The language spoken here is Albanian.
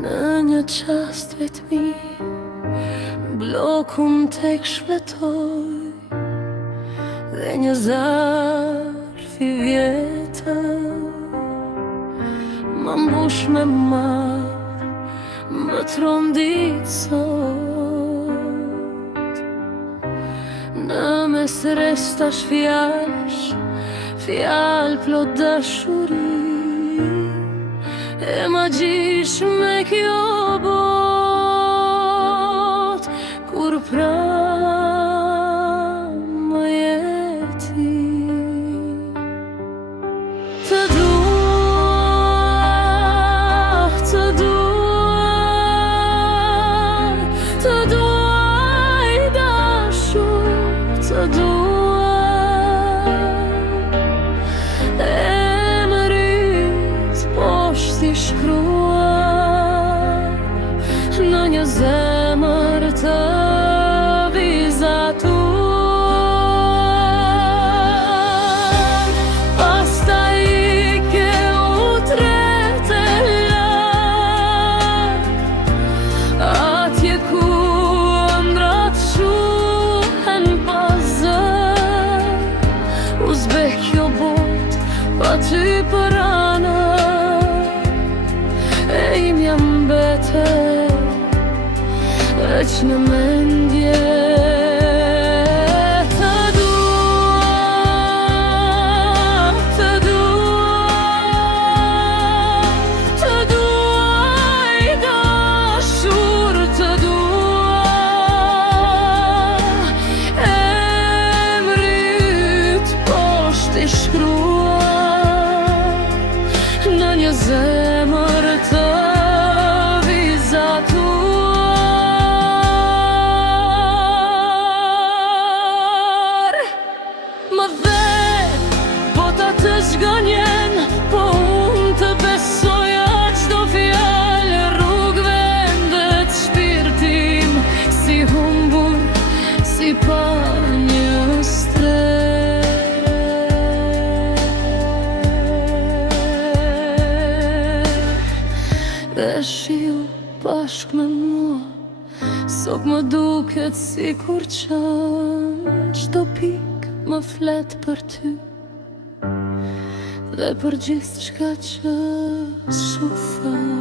Në një qast vetëmi blokun tek shpletoj dhe një zarfi vjetër ma mbush me marë, më trondit sot. Në mes restash fjall plot dashuri e magjish me kjo bot, kur më jeti. Të dua, të dua i dashur, të dua si shkruar në një zemër të vizatuar. Pastaj ike u trete larg, atje ku ëndrat shuhen pa zë. U zbeh kjo bot pa ty për anë, e imja mbeter veç në mendje. Të dua, të dua i dashur, të dua emrit poshtë i shkruar në një zemër të vizatuar. Më dhe bota të zgënjen, po unë të besoja çdo fjallë. Rrugëve vendet shpirtim si humbur, si pa një dhe shiu bashk me mua, sot më duket si kur qan. Çdo pik më flet për ty dhe për gjithçka që s'u tha.